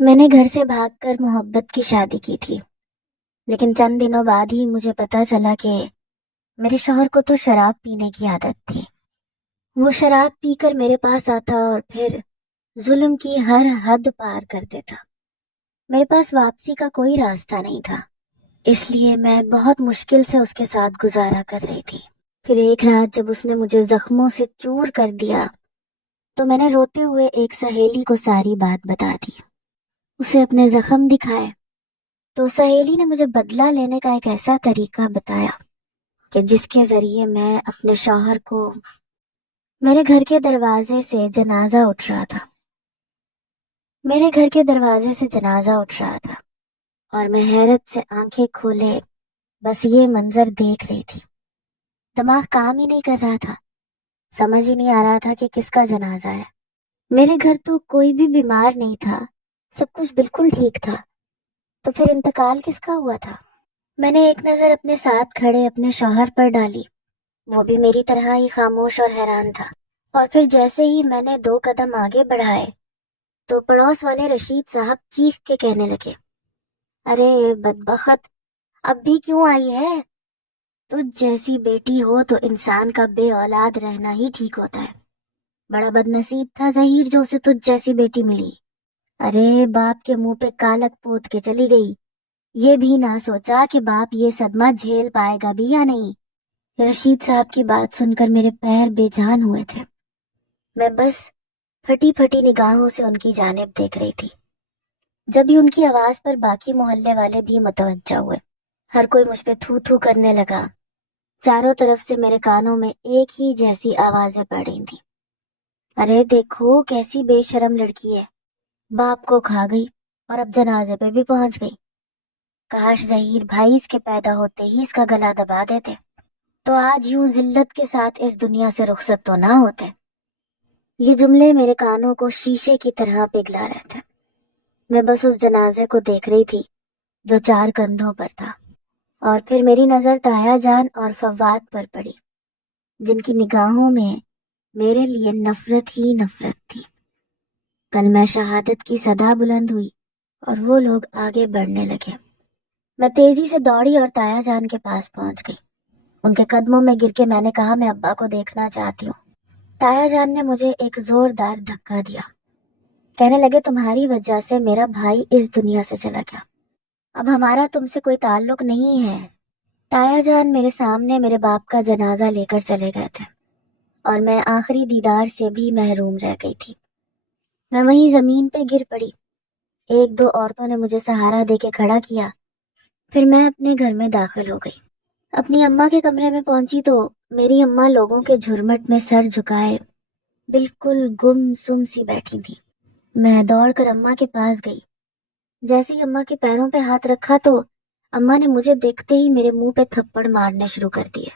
میں نے گھر سے بھاگ کر محبت کی شادی کی تھی، لیکن چند دنوں بعد ہی مجھے پتا چلا کہ میرے شوہر کو تو شراب پینے کی عادت تھی۔ وہ شراب پی کر میرے پاس آتا اور پھر ظلم کی ہر حد پار کر دیتا۔ میرے پاس واپسی کا کوئی راستہ نہیں تھا، اس لیے میں بہت مشکل سے اس کے ساتھ گزارا کر رہی تھی۔ پھر ایک رات جب اس نے مجھے زخموں سے چور کر دیا تو میں نے روتے ہوئے ایک سہیلی کو ساری بات بتا دی، اسے اپنے زخم دکھائے تو سہیلی نے مجھے بدلہ لینے کا ایک ایسا طریقہ بتایا کہ جس کے ذریعے میں اپنے شوہر کو میرے گھر کے دروازے سے جنازہ اٹھ رہا تھا میرے گھر کے دروازے سے جنازہ اٹھ رہا تھا اور میں حیرت سے آنکھیں کھولے بس یہ منظر دیکھ رہی تھی۔ دماغ کام ہی نہیں کر رہا تھا، سمجھ ہی نہیں آ رہا تھا کہ کس کا جنازہ ہے۔ میرے گھر تو کوئی بھی بیمار نہیں تھا، سب کچھ بالکل ٹھیک تھا، تو پھر انتقال کس کا ہوا تھا؟ میں نے ایک نظر اپنے ساتھ کھڑے اپنے شوہر پر ڈالی، وہ بھی میری طرح ہی خاموش اور حیران تھا۔ اور پھر جیسے ہی میں نے 2 قدم آگے بڑھائے تو پڑوس والے رشید صاحب چیخ کے کہنے لگے، ارے بدبخت، اب بھی کیوں آئی ہے؟ تجھ جیسی بیٹی ہو تو انسان کا بے اولاد رہنا ہی ٹھیک ہوتا ہے۔ بڑا بد نصیب تھا ظہیر جو اسے تجھ جیسی بیٹی ملی۔ ارے باپ کے منہ پہ کالک پوت کے چلی گئی، یہ بھی نہ سوچا کہ باپ یہ صدمہ جھیل پائے گا بھی یا نہیں۔ رشید صاحب کی بات سن کر میرے پیر بے جان ہوئے تھے، میں بس پھٹی پھٹی نگاہوں سے ان کی جانب دیکھ رہی تھی۔ جب ہی ان کی آواز پر باقی محلے والے بھی متوجہ ہوئے، ہر کوئی مجھ پہ تھو تھو کرنے لگا۔ چاروں طرف سے میرے کانوں میں ایک ہی جیسی آوازیں پڑ رہی تھیں، ارے دیکھو کیسی بے شرم لڑکی ہے، باپ کو کھا گئی اور اب جنازے پہ بھی پہنچ گئی۔ کاش ظہیر بھائی اس کے پیدا ہوتے ہی اس کا گلا دبا دیتے تو آج یوں ذلت کے ساتھ اس دنیا سے رخصت تو نہ ہوتے۔ یہ جملے میرے کانوں کو شیشے کی طرح پگھلا رہے تھے۔ میں بس اس جنازے کو دیکھ رہی تھی جو 4 کندھوں پر تھا، اور پھر میری نظر تایا جان اور فواد پر پڑی جن کی نگاہوں میں میرے لیے نفرت ہی نفرت تھی۔ کل میں شہادت کی صدا بلند ہوئی اور وہ لوگ آگے بڑھنے لگے۔ میں تیزی سے دوڑی اور تایا جان کے پاس پہنچ گئی۔ ان کے قدموں میں گر کے میں نے کہا، میں ابا کو دیکھنا چاہتی ہوں۔ تایا جان نے مجھے ایک زوردار دھکا دیا، کہنے لگے، تمہاری وجہ سے میرا بھائی اس دنیا سے چلا گیا، اب ہمارا تم سے کوئی تعلق نہیں ہے۔ تایا جان میرے سامنے میرے باپ کا جنازہ لے کر چلے گئے تھے اور میں آخری دیدار سے بھی محروم رہ گئی تھی۔ میں وہیں زمین پہ گر پڑی۔ 1-2 عورتوں نے مجھے سہارا دے کے کھڑا کیا، پھر میں اپنے گھر میں داخل ہو گئی۔ اپنی اماں کے کمرے میں پہنچی تو میری اماں لوگوں کے جھرمٹ میں سر جھکائے بالکل گم سم سی بیٹھی تھی۔ میں دوڑ کر اماں کے پاس گئی۔ جیسے ہی اماں کے پیروں پہ ہاتھ رکھا تو اماں نے مجھے دیکھتے ہی میرے منہ پہ تھپڑ مارنے شروع کر دیے۔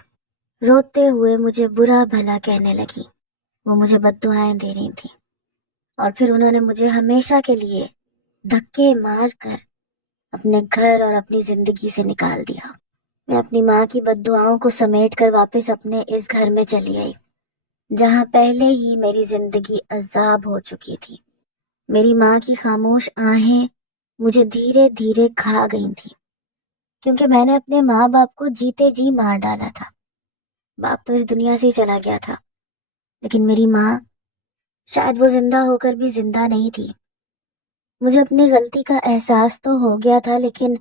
روتے ہوئے مجھے برا بھلا کہنے لگی، وہ مجھے بد دعائیں دے رہی تھیں، اور پھر انہوں نے مجھے ہمیشہ کے لیے دھکے مار کر اپنے گھر اور اپنی زندگی سے نکال دیا۔ میں اپنی ماں کی بد دعاؤں کو سمیٹ کر واپس اپنے اس گھر میں چلی آئی جہاں پہلے ہی میری زندگی عذاب ہو چکی تھی۔ میری ماں کی خاموش آہیں مجھے دھیرے دھیرے کھا گئی تھی، کیونکہ میں نے اپنے ماں باپ کو جیتے جی مار ڈالا تھا۔ باپ تو اس دنیا سے ہی چلا گیا تھا، لیکن میری ماں، شاید وہ زندہ ہو کر بھی زندہ نہیں تھی۔ مجھے اپنی غلطی کا احساس تو ہو گیا تھا، لیکن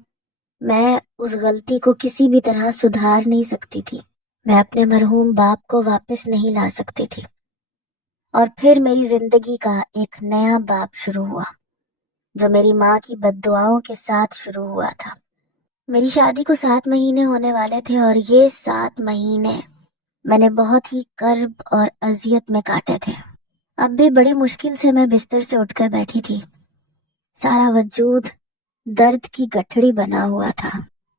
میں اس غلطی کو کسی بھی طرح سدھار نہیں سکتی تھی۔ میں اپنے مرحوم باپ کو واپس نہیں لا سکتی تھی، اور پھر میری زندگی کا ایک نیا باب شروع ہوا جو میری ماں کی بد دعاؤں کے ساتھ شروع ہوا تھا۔ میری شادی کو 7 مہینے ہونے والے تھے، اور یہ 7 مہینے میں نے بہت ہی کرب اور اذیت میں کاٹے تھے۔ اب بھی بڑی مشکل سے میں بستر سے اٹھ کر بیٹھی تھی، سارا وجود درد کی گٹھڑی بنا ہوا تھا۔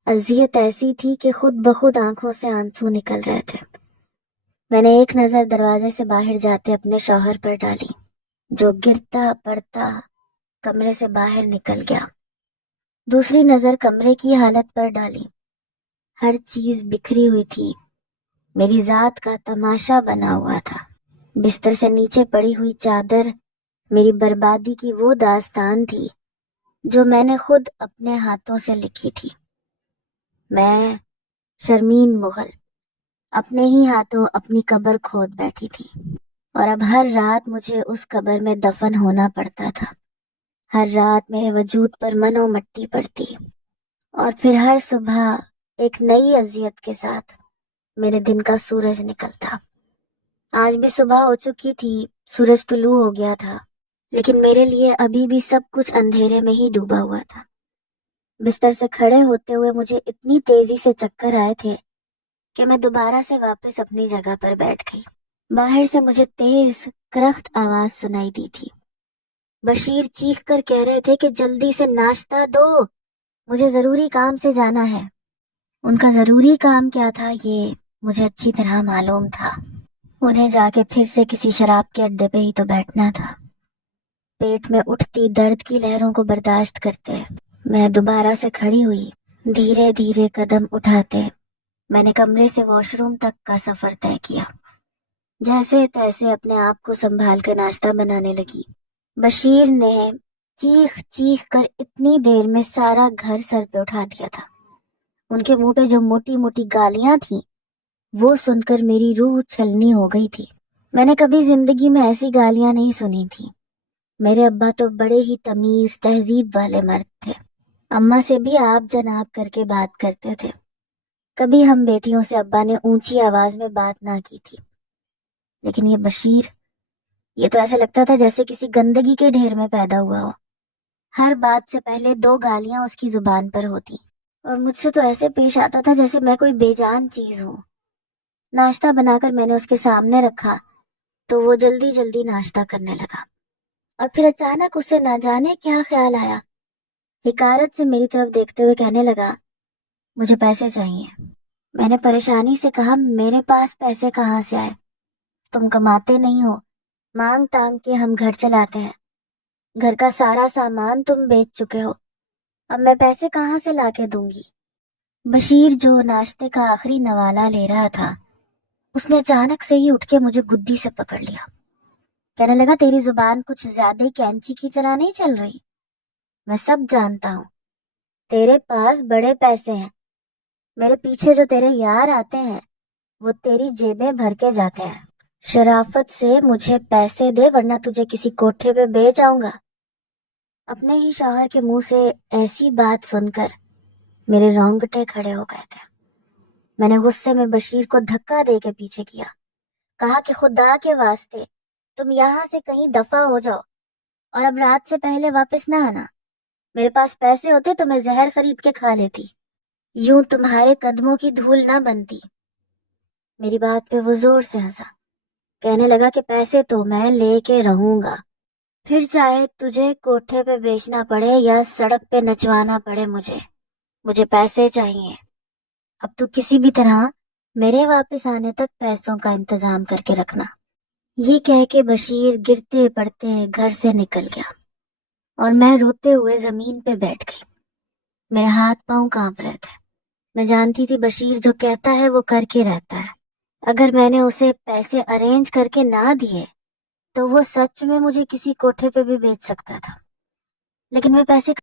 اذیت ایسی تھی کہ خود بخود آنکھوں سے آنسو نکل رہے تھے۔ میں نے ایک نظر دروازے سے باہر جاتے اپنے شوہر پر ڈالی جو گرتا پڑتا کمرے سے باہر نکل گیا۔ دوسری نظر کمرے کی حالت پر ڈالی، ہر چیز بکھری ہوئی تھی، میری ذات کا تماشا بنا ہوا تھا۔ بستر سے نیچے پڑی ہوئی چادر میری بربادی کی وہ داستان تھی جو میں نے خود اپنے ہاتھوں سے لکھی تھی۔ میں شرمین مغل اپنے ہی ہاتھوں اپنی قبر کھود بیٹھی تھی، اور اب ہر رات مجھے اس قبر میں دفن ہونا پڑتا تھا۔ ہر رات میرے وجود پر من و مٹی پڑتی، اور پھر ہر صبح ایک نئی اذیت کے ساتھ میرے دن کا سورج نکلتا۔ آج بھی صبح ہو چکی تھی، سورج طلوع ہو گیا تھا، لیکن میرے لیے ابھی بھی سب کچھ اندھیرے میں ہی ڈوبا ہوا تھا۔ بستر سے کھڑے ہوتے ہوئے مجھے اتنی تیزی سے چکر آئے تھے کہ میں دوبارہ سے واپس اپنی جگہ پر بیٹھ گئی۔ باہر سے مجھے تیز کرخت آواز سنائی دی تھی۔ بشیر چیخ کر کہہ رہے تھے کہ جلدی سے ناشتہ دو، مجھے ضروری کام سے جانا ہے۔ ان کا ضروری کام کیا تھا یہ مجھے اچھی طرح معلوم تھا۔ انہیں جا کے پھر سے کسی شراب کے اڈے پہ ہی تو بیٹھنا تھا۔ پیٹ میں اٹھتی درد کی لہروں کو برداشت کرتے میں دوبارہ سے کھڑی ہوئی۔ دھیرے دھیرے قدم اٹھاتے میں نے کمرے سے واش روم تک کا سفر طے کیا۔ جیسے تیسے اپنے آپ کو سنبھال کر ناشتہ بنانے لگی۔ بشیر نے چیخ چیخ کر اتنی دیر میں سارا گھر سر پہ اٹھا دیا تھا۔ ان کے منہ پہ جو موٹی موٹی گالیاں تھیں وہ سن کر میری روح چھلنی ہو گئی تھی۔ میں نے کبھی زندگی میں ایسی گالیاں نہیں سنی تھی۔ میرے ابا تو بڑے ہی تمیز تہذیب والے مرد تھے، اماں سے بھی آپ جناب کر کے بات کرتے تھے۔ کبھی ہم بیٹیوں سے ابا نے اونچی آواز میں بات نہ کی تھی، لیکن یہ بشیر، یہ تو ایسے لگتا تھا جیسے کسی گندگی کے ڈھیر میں پیدا ہوا ہو۔ ہر بات سے پہلے 2 گالیاں اس کی زبان پر ہوتی، اور مجھ سے تو ایسے پیش آتا تھا جیسے میں کوئی بے جان چیز ہوں۔ ناشتہ بنا کر میں نے اس کے سامنے رکھا تو وہ جلدی جلدی ناشتہ کرنے لگا، اور پھر اچانک اسے نہ جانے کیا خیال آیا، حقارت سے میری طرف دیکھتے ہوئے کہنے لگا، مجھے پیسے چاہیے۔ میں نے پریشانی سے کہا، میرے پاس پیسے کہاں سے آئے؟ تم کماتے نہیں ہو، مانگ تانگ کے ہم گھر چلاتے ہیں، گھر کا سارا سامان تم بیچ چکے ہو، اب میں پیسے کہاں سے لا کے دوں گی؟ بشیر جو ناشتے کا آخری نوالا لے رہا تھا، اس نے اچانک سے ہی اٹھ کے مجھے گدی سے پکڑ لیا۔ کہنے لگا، تیری زبان کچھ زیادہ کینچی کی طرح نہیں چل رہی؟ میں سب جانتا ہوں، تیرے پاس بڑے پیسے ہیں، میرے پیچھے جو تیرے یار آتے ہیں وہ تیری جیبیں بھر کے جاتے ہیں۔ شرافت سے مجھے پیسے دے ورنہ تجھے کسی کوٹھے پہ بیچ آؤں گا۔ اپنے ہی شوہر کے منہ سے ایسی بات سن کر میرے رونگٹے کھڑے ہو گئے تھے۔ میں نے غصے میں بشیر کو دھکا دے کے پیچھے کیا، کہا کہ خدا کے واسطے تم یہاں سے کہیں دفع ہو جاؤ، اور اب رات سے پہلے واپس نہ آنا۔ میرے پاس پیسے ہوتے تو میں زہر خرید کے کھا لیتی، یوں تمہارے قدموں کی دھول نہ بنتی۔ میری بات پہ وہ زور سے ہنسا، کہنے لگا کہ پیسے تو میں لے کے رہوں گا، پھر چاہے تجھے کوٹھے پہ بیچنا پڑے یا سڑک پہ نچوانا پڑے، مجھے پیسے چاہیے۔ اب تو کسی بھی طرح میرے واپس آنے تک پیسوں کا انتظام کر کے رکھنا۔ یہ کہہ کے بشیر گرتے پڑتے گھر سے نکل گیا، اور میں روتے ہوئے زمین پہ بیٹھ گئی۔ میرے ہاتھ پاؤں کانپ رہے تھے۔ میں جانتی تھی بشیر جو کہتا ہے وہ کر کے رہتا ہے۔ اگر میں نے اسے پیسے ارینج کر کے نہ دیے تو وہ سچ میں مجھے کسی کوٹھے پہ بھی بیچ سکتا تھا، لیکن میں پیسے